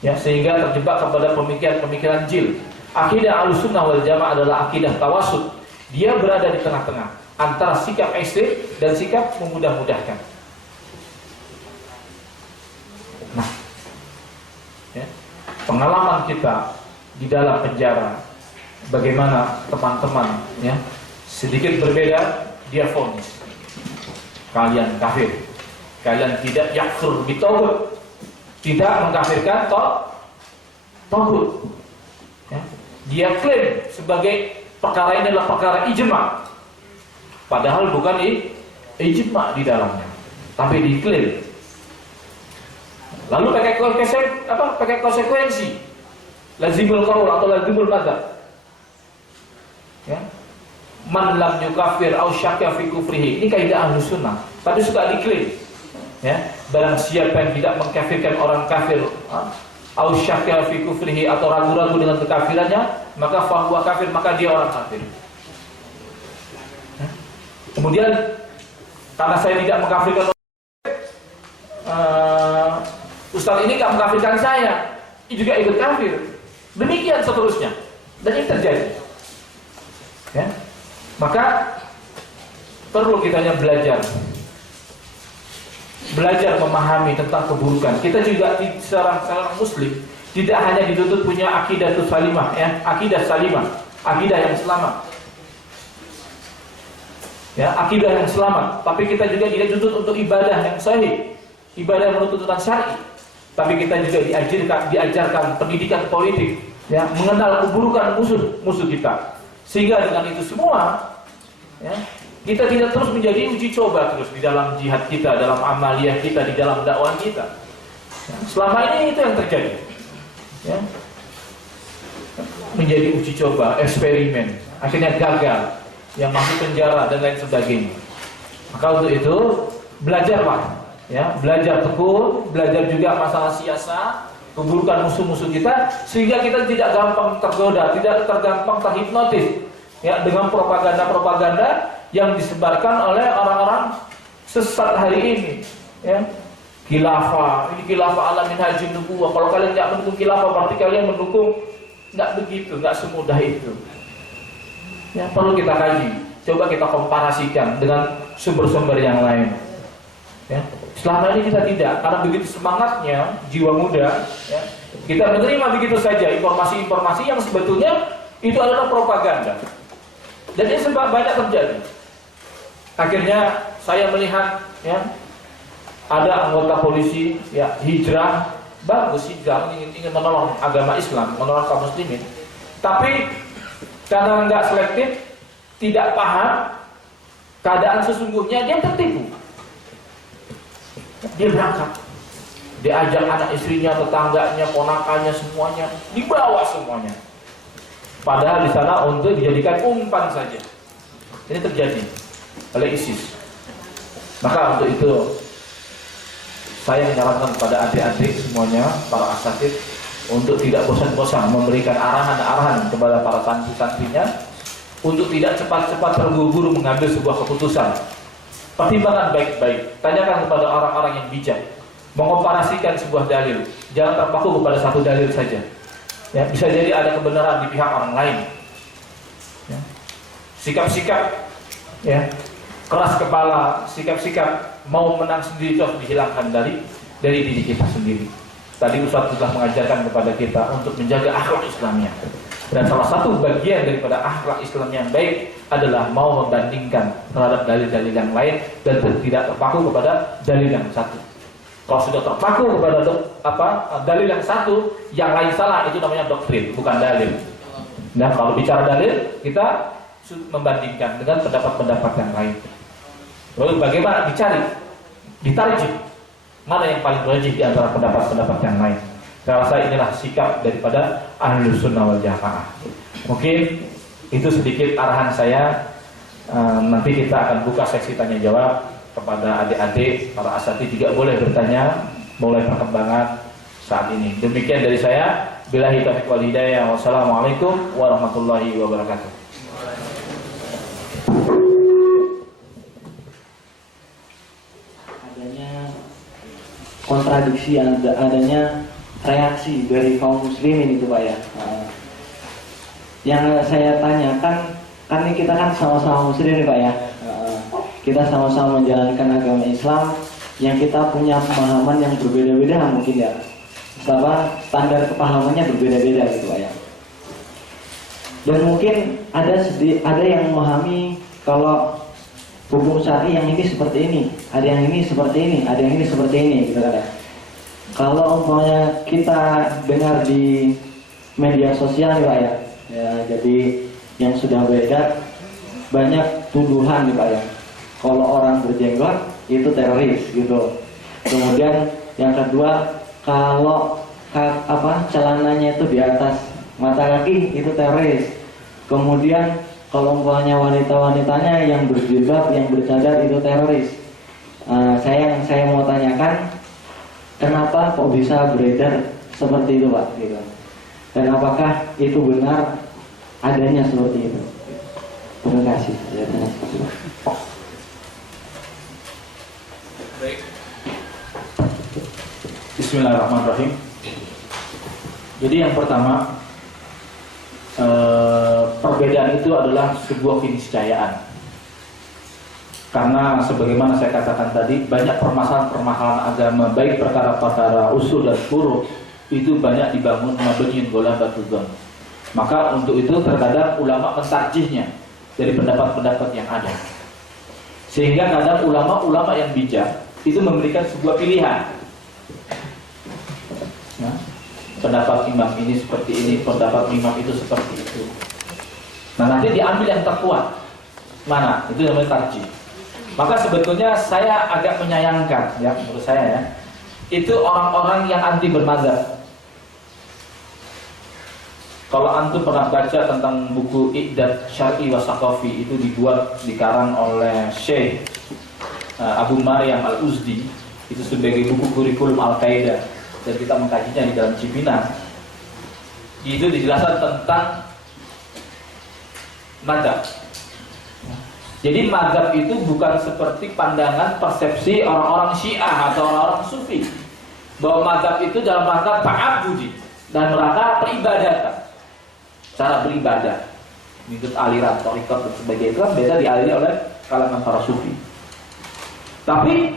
ya, sehingga terjebak kepada pemikiran-pemikiran jil. Akidah Ahlussunnah wal Jamaah adalah akidah tawasud. Dia berada di tengah-tengah antara sikap ekstrim dan sikap memudah-mudahkan. Nah, ya, pengalaman kita di dalam penjara, bagaimana teman-teman, ya, sedikit berbeda, dia vonis, kalian kafir, kalian tidak yakfur bitauhid, tidak mengkafirkan tauhid. Ya, dia klaim sebagai perkara ini adalah perkara ijma, padahal bukan ijma di dalamnya, tapi diklaim. Lalu pakai konsekuensi, lazimul qaul atau lazimul madzhab. Ya, man lam yukafir au syakka fi kufrihi. Ini kaidah Ahlussunnah, tapi suka diklaim. Ya, barang siapa yang tidak mengkafirkan orang kafir, au syakka fi kufrihi, atau ragu-ragu dengan kekafirannya, maka fahuwa kafir, maka dia orang kafir. Kemudian karena saya tidak mengkafirkan Ustaz ini gak mengkafirkan saya, juga ikut kafir. Demikian seterusnya. Dan ini terjadi. Ya. Maka perlu kitanya belajar memahami tentang keburukan. Kita juga seorang muslim tidak hanya dituntut punya akidah salimah, ya, akidah salimah, akidah yang selamat. Ya, akidah yang selamat, tapi kita juga tidak dituntut untuk ibadah yang sahih, ibadah menurut tuntutan syar'i. Tapi kita juga diajarkan pendidikan politik, ya, mengenal keburukan musuh kita. Sehingga dengan itu semua, ya, kita tidak terus menjadi uji coba terus di dalam jihad kita, dalam amaliyah kita, di dalam dakwah kita. Ya, selama ini itu yang terjadi. Ya. Menjadi uji coba, eksperimen, akhirnya gagal, yang masuk penjara dan lain sebagainya. Maka untuk itu belajarlah, ya, belajar tekun, belajar juga masalah siasat, keburukan musuh-musuh kita, sehingga kita tidak gampang tergoda, tidak tergampang terhipnotis, ya, dengan propaganda-propaganda yang disebarkan oleh orang-orang sesat hari ini, ya. Khilafah, ini khilafah ala minhajin nubuwah. Kalau kalian tidak mendukung khilafah, berarti kalian mendukung. Nggak begitu, nggak semudah itu. Ya, perlu kita kaji. Coba kita komparasikan dengan sumber-sumber yang lain. Ya. Selama ini kita tidak, karena begitu semangatnya jiwa muda, ya, kita menerima begitu saja informasi-informasi yang sebetulnya itu adalah propaganda. Dan ini sebab banyak terjadi. Akhirnya saya melihat, ya, ada anggota polisi, ya, hijrah, bagus hijrah, ingin menolong agama Islam, menolong kaum muslimin. Tapi karena nggak selektif, tidak paham keadaan sesungguhnya, dia tertipu. Dia berangkat, dia ajak anak istrinya, tetangganya, ponakannya, semuanya, dibawa semuanya. Padahal di sana untuk dijadikan umpan saja. Ini terjadi oleh ISIS. Maka untuk itu saya menyarankan kepada adik-adik semuanya, para asatidz, untuk tidak bosan-bosan memberikan arahan-arahan kepada para santri-santrinya untuk tidak cepat-cepat terburu-buru mengambil sebuah keputusan. Pertimbangkan baik-baik, tanyakan kepada orang-orang yang bijak, mengkomparasikan sebuah dalil, jangan terpaku kepada satu dalil saja. Ya, bisa jadi ada kebenaran di pihak orang lain. Ya. Sikap-sikap, ya, keras kepala, sikap-sikap mau menang sendiri itu harus dihilangkan dari diri kita sendiri. Tadi Ustaz sudah mengajarkan kepada kita untuk menjaga akhlak Islamnya. Dan salah satu bagian daripada akhlak Islam yang baik adalah mau membandingkan terhadap dalil-dalil yang lain dan tidak terpaku kepada dalil yang satu. Kalau sudah terpaku kepada dalil yang satu, yang lain salah, itu namanya doktrin, bukan dalil. Nah, kalau bicara dalil, kita membandingkan dengan pendapat-pendapat yang lain. Lalu bagaimana ditarjih mana yang paling rajih di antara pendapat-pendapat yang lain. Saya rasa inilah sikap daripada Ahlus Sunnah wal Jamaah. Mungkin itu sedikit arahan saya. Nanti kita akan buka seksi tanya jawab kepada adik-adik, para asatidz juga boleh bertanya mulai perkembangan saat ini. Demikian dari saya. Billahi taufiq wal hidayah. Wassalamualaikum warahmatullahi wabarakatuh. Kontradiksi, adanya reaksi dari kaum muslimin itu Pak ya. Yang saya tanyakan, kan ini kita kan sama-sama muslim nih Pak ya. Kita sama-sama menjalankan agama Islam yang kita punya pemahaman yang berbeda-beda mungkin ya. Standar kepahamannya berbeda-beda gitu Pak ya. Dan mungkin ada yang memahami kalau hukum syar'i yang ini seperti ini, ada yang ini seperti ini, ada yang ini seperti ini, gitu kan ya. Kalau umpamanya kita dengar di media sosial nih Pak ya, jadi yang sudah beredar banyak tuduhan nih Pak ya. Kalau orang berjenggot itu teroris gitu. Kemudian yang kedua, kalau celananya itu di atas mata kaki itu teroris. Kemudian kalau umpamanya wanita-wanitanya yang berjilbab, yang bercadar itu teroris. Saya mau tanyakan, kenapa kok bisa beredar seperti itu Pak? Gitu. Dan apakah itu benar adanya seperti itu? Terima kasih. Baik. Bismillahirrahmanirrahim. Jadi yang pertama, perbedaan itu adalah sebuah keniscayaan. Karena sebagaimana saya katakan tadi, banyak permasalahan-permasalahan agama, baik perkara-perkara usul dan furu, itu banyak dibangun mabniun ala batudhan. Maka untuk itu terkadang ulama mentarjihnya dari pendapat-pendapat yang ada. Sehingga kadang ulama-ulama yang bijak itu memberikan sebuah pilihan. Nah, pendapat imam ini seperti ini, pendapat imam itu seperti itu. Nah, nanti diambil yang terkuat. Mana? Itu namanya tarjih. Maka sebetulnya saya agak menyayangkan, ya menurut saya ya, itu orang-orang yang anti bermazhab. Kalau antum pernah baca tentang buku Iqdad Syar'i wa Saqafi, itu dikarang oleh Syekh Abu Maryam Al-Uzdi, itu sebagai buku kurikulum Al-Qaeda, dan kita mengkajinya di dalam Cipinang. Itu dijelaskan tentang mazhab. Jadi mazhab itu bukan seperti pandangan persepsi orang-orang Syiah atau orang-orang Sufi, bahwa mazhab itu dalam rangka ta'abbudi dan rangka peribadatan, cara beribadah, mengikut aliran thariqat dan sebagainya. Itu kan beda dialiri oleh kalangan para Sufi. Tapi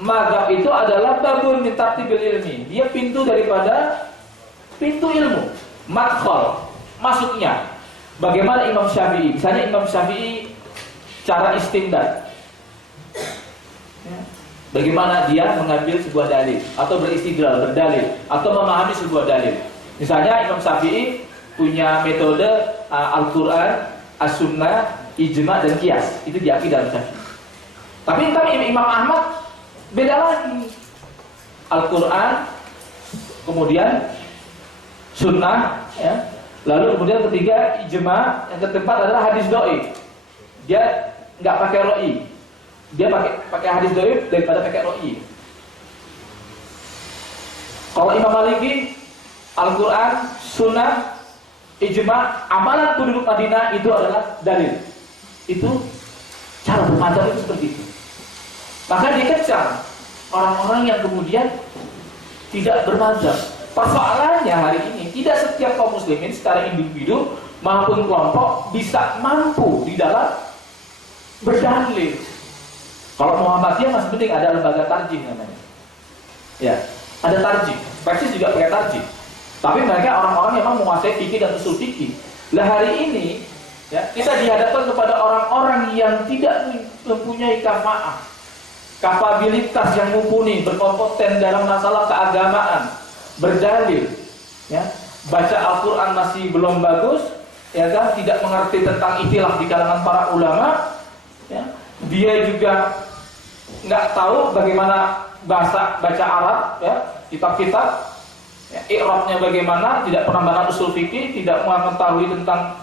mazhab itu adalah babun min tartibil ilmi, dia pintu daripada pintu ilmu, madkhal, masuknya. Bagaimana Imam Syafi'i? Misalnya Imam Syafi'i cara istinbat, bagaimana dia mengambil sebuah dalil atau beristidlal, berdalil atau memahami sebuah dalil. Misalnya Imam Syafi'i punya metode Al-Quran, As-Sunnah, Ijma' dan Qiyas. Itu diakui dalam Syafi'i. Tapi kan Imam Ahmad beda lagi. Al-Quran, kemudian Sunnah, ya. Lalu kemudian ketiga Ijma', yang keempat adalah hadis doi. Dia nggak pakai roi, dia pakai hadis doi daripada pakai roi. Kalau Imam Maliki, Al-Quran, Sunnah, Ijma', amalan penduduk Madinah itu adalah dalil. Itu cara bermadzhab itu seperti itu. Maka dikecam orang-orang yang kemudian tidak bermadzhab. Persoalannya hari ini tidak setiap kaum muslimin secara individu maupun kelompok bisa mampu di dalam berdalil. Kalau Muhammadiyah masih penting ada lembaga tarjih namanya. Ya, ada tarjih. Persis juga pakai tarjih. Tapi mereka orang-orang yang memang menguasai fikih dan usul fikih. Lah hari ini ya, kita dihadapkan kepada orang-orang yang tidak mempunyai kafa'ah, kapabilitas yang mumpuni, berkompeten dalam masalah keagamaan, berdalil, ya, baca Al-Quran masih belum bagus, ya kan, tidak mengerti tentang ikhtilaf di kalangan para ulama, ya, dia juga nggak tahu bagaimana bahasa baca Arab, ya, kitab-kitab. Ya, i'rabnya bagaimana, tidak pernah bahas usul fikih, tidak mengetahui tentang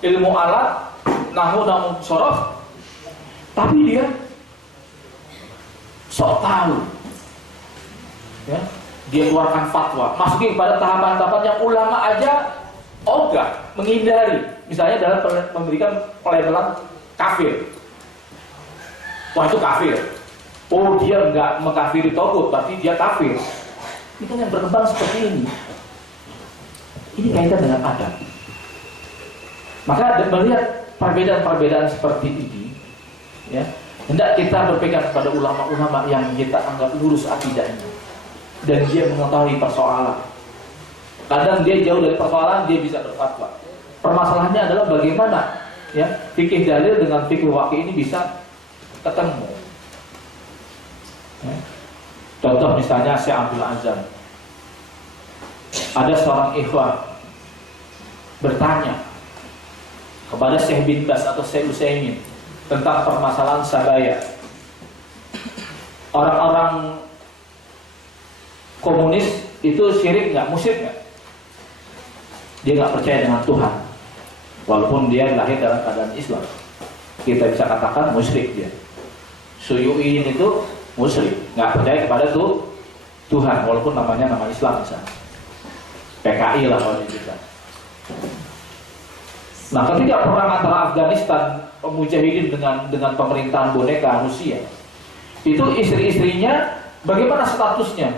ilmu alat, nahwu dan shorof, tapi dia sok tahu. Ya, dia keluarkan fatwa, masukin pada tahapan-tahapan yang ulama aja ogah menghindari, misalnya dalam memberikan pelabelan kafir. Wah itu kafir. Oh dia nggak mengkafiri togut, tapi dia kafir. Itu yang berkembang seperti ini. Ini kaitan dengan adab. Maka melihat perbedaan-perbedaan seperti ini, ya, hendak kita berpegang kepada ulama-ulama yang kita anggap lurus akidahnya dan dia mengetahui persoalan. Kadang dia jauh dari persoalan, dia bisa berfatwa. Permasalahannya adalah bagaimana, ya, fikih dalil dengan fikih waqi ini bisa ketemu. Ya. Contoh misalnya Syekh Abdul Azam, ada seorang ikhwan bertanya kepada Syekh bin Bas atau Syekh Utsaimin tentang permasalahan sabaya. Orang-orang komunis itu syirik nggak, musyrik nggak? Dia nggak percaya dengan Tuhan, walaupun dia lahir dalam keadaan Islam. Kita bisa katakan musyrik dia. Suyu'in itu musyrik, nggak percaya kepada Tuhan, walaupun namanya nama Islam misalnya. PKI lah kalau kita. Nah, ketika perang antara Afghanistan mujahidin dengan pemerintahan boneka Rusia, Itu istri-istrinya bagaimana statusnya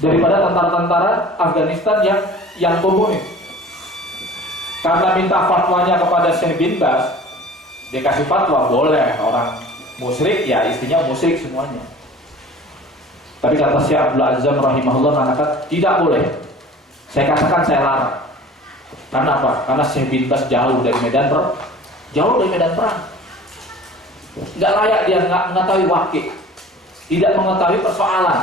daripada tentara-tentara Afghanistan yang komunis. Karena minta fatwanya kepada Syekh bin Baz, dia kasih fatwa boleh orang musyrik ya istrinya musyrik semuanya. Tapi kata Syekh Abdul Azzam rahimahullah mengatakan tidak boleh. Saya katakan saya larang. Karena apa? Karena Syekh bin Baz jauh dari medan perang. Nggak layak dia nggak mengetahui wakil, tidak mengetahui persoalan.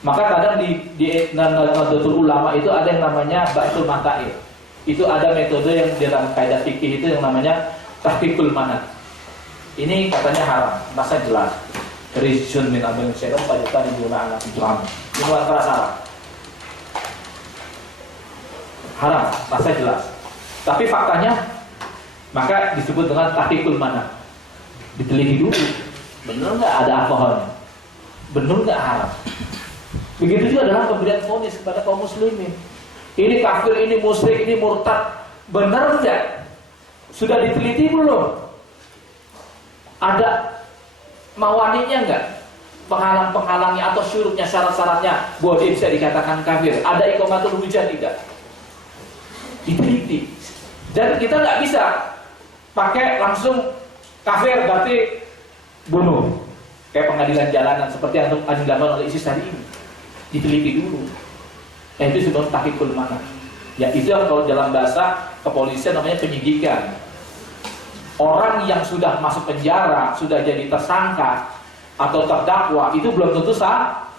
Maka kadang di Nahdlatul Ulama itu ada yang namanya Ba'sul Matair. Itu ada metode yang dalam kaidah fikih itu yang namanya tahqiqul manat. Ini katanya haram, masa jelas. Rijsun min amil syaitan fajatan ibuna anak Islam. Minuman keras haram, masa jelas. Tapi faktanya maka disebut dengan tahqiqul manat. Diteliti dulu, benar nggak ada alkoholnya, benar nggak haram. Begitu juga dalam pemberian vonis kepada kaum muslimin. Ini kafir, ini musyrik, ini murtad, benar nggak? Sudah diteliti belum? Ada mawaninya nggak? Penghalang-penghalangnya atau syurutnya, syarat-syaratnya bahwa dia bisa dikatakan kafir. Ada iqamatul hujjah tidak? Diteliti. Dan kita nggak bisa pakai langsung kafir berarti bunuh kayak pengadilan jalanan seperti yang dilakukan oleh ISIS hari ini. Diteliti dulu. Itu sebelum tahqiqul manat. Ya itu yang kalau dalam bahasa kepolisian namanya penyidikan. Orang yang sudah masuk penjara, sudah jadi tersangka atau terdakwa itu belum tentu salah.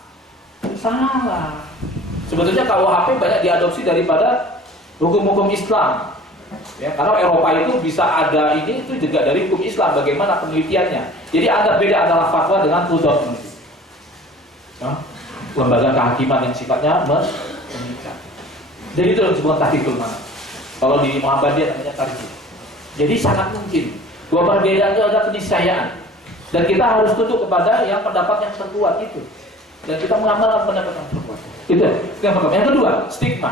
Sebetulnya KUHP banyak diadopsi daripada hukum-hukum Islam. Ya, karena Eropa itu bisa ada ini itu juga dari hukum Islam bagaimana penelitiannya. Jadi ada beda antara fatwa dengan qudhat. Lembaga kehakiman yang sifatnya mengikat. Jadi itu disebut tahqiqul manat. Kalau di Muhammadiyah namanya tarjih. Jadi sangat mungkin bahwa perbedaan itu ada keniscayaan dan kita harus tunduk kepada yang pendapat yang terkuat itu dan kita mengamalkan pendapat yang terkuat. Itu yang pertama. Yang kedua, stigma.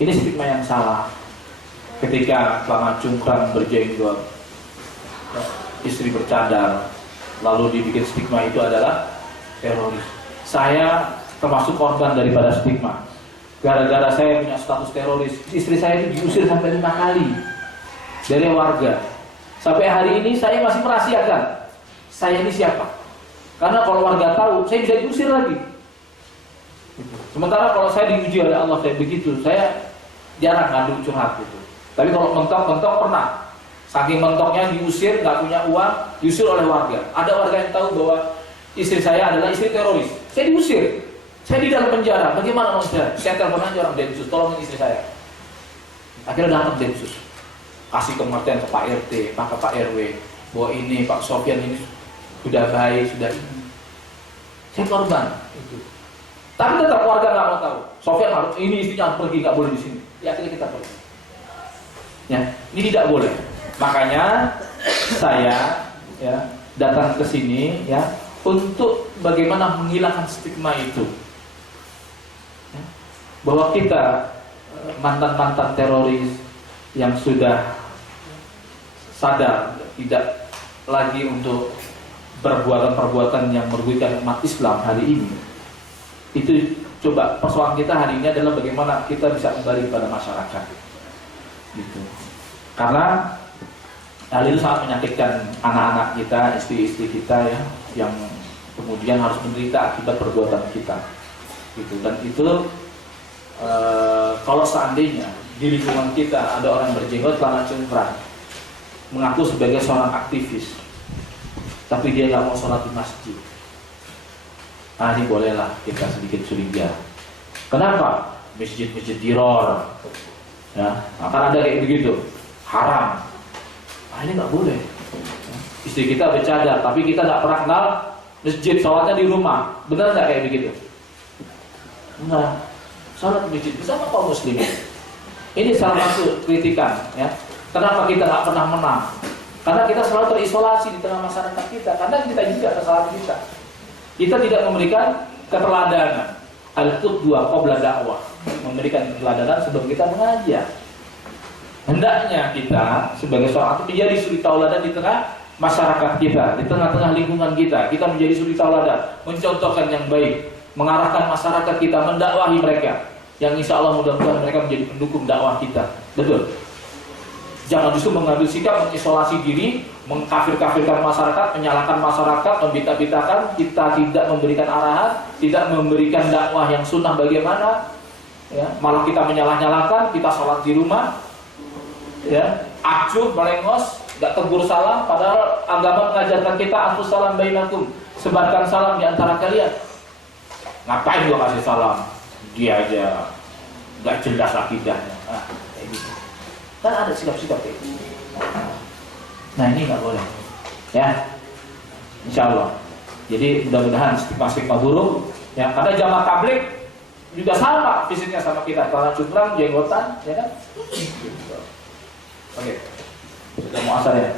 Ini stigma yang salah. Ketika selama cungkrang berjenggot, istri bercadar, lalu dibikin stigma itu adalah teroris. Saya termasuk korban daripada stigma. Gara-gara saya punya status teroris, istri saya itu diusir sampai 5 kali dari warga. Sampai hari ini saya masih merahasiakan saya ini siapa. Karena kalau warga tahu, saya bisa diusir lagi. Sementara kalau saya diuji oleh Allah kayak begitu, saya jarang ngadu curhat gitu. Tapi kalau mentok-mentok pernah. Saking mentoknya diusir, nggak punya uang, diusir oleh warga. Ada warga yang tahu bahwa istri saya adalah istri teroris. Saya diusir. Saya di dalam penjara. Bagaimana mau saya? Saya telepon aja orang Densus, tolongin istri saya. Akhirnya datang Densus. Kasih pengertian ke Pak RT, ke Pak RW, bahwa ini Pak Sofyan ini sudah baik, sudah ini. Saya korban. Itu. Tapi tetap warga nggak mau tahu. Sofyan harus ini istrinya harus pergi, nggak boleh di sini. Ya akhirnya kita pergi. Ya, ini tidak boleh. Makanya saya ya datang ke sini ya untuk bagaimana menghilangkan stigma itu. Ya, bahwa kita mantan-mantan teroris yang sudah sadar tidak lagi untuk perbuatan-perbuatan yang merugikan umat Islam hari ini. Itu coba persoalan kita hari ini adalah bagaimana kita bisa kembali kepada masyarakat. Gitu. Karena hal itu sangat menyakitkan anak-anak kita, istri-istri kita ya, yang kemudian harus menderita akibat perbuatan kita. Gitu. Dan itu kalau seandainya di lingkungan kita ada orang berjenggot celana cungkrang, mengaku sebagai seorang aktivis, tapi dia nggak mau sholat di masjid. Nah ini bolehlah kita sedikit curiga. Kenapa? Masjid-masjid diror, ya, akan ada kayak begitu, haram. Nah ini nggak boleh. Istri kita bercadar, tapi kita nggak pernah kenal masjid, sholatnya di rumah. Benar nggak kayak begitu? Enggak. Sholat di masjid bersama kaum muslimin. Ini salah satu kritikan, ya. Kenapa kita nggak pernah menang? Karena kita selalu terisolasi di tengah masyarakat kita. Karena kita juga kesalahan kita. Kita tidak memberikan keteladanan. Al-qudwah qabla dakwah, memberikan keteladanan sebelum kita mengajar. Hendaknya kita sebagai seorang itu menjadi suri tauladan di tengah masyarakat kita, di tengah-tengah lingkungan kita menjadi suri tauladan, mencontohkan yang baik, mengarahkan masyarakat kita, mendakwahi mereka, yang insya Allah mudah-mudahan mereka menjadi pendukung dakwah kita. Betul. Jangan justru mengambil sikap mengisolasi diri, mengkafir-kafirkan masyarakat, menyalahkan masyarakat, membita-bitakan, kita tidak memberikan arahan, tidak memberikan dakwah yang sunnah bagaimana, ya, malah kita menyalah-nyalahkan, kita sholat di rumah, ya, acuh, melengos, gak tegur salam, padahal agama mengajarkan kita afus salam bainakum, sebarkan salam di antara kalian. Ngapain gua kasih salam? Dia aja gak jelas akidahnya. Kayak gitu. Kan ada sikap-sikap kayak gitu. Nah ini gak boleh, ya, insya Allah. Jadi mudah-mudahan stigma-stigma buruk, ya, karena jamaah tabligh juga sama fisiknya sama kita, celana cungkrang, jenggotan, ya kan? Oke. Sudah mau asar ya?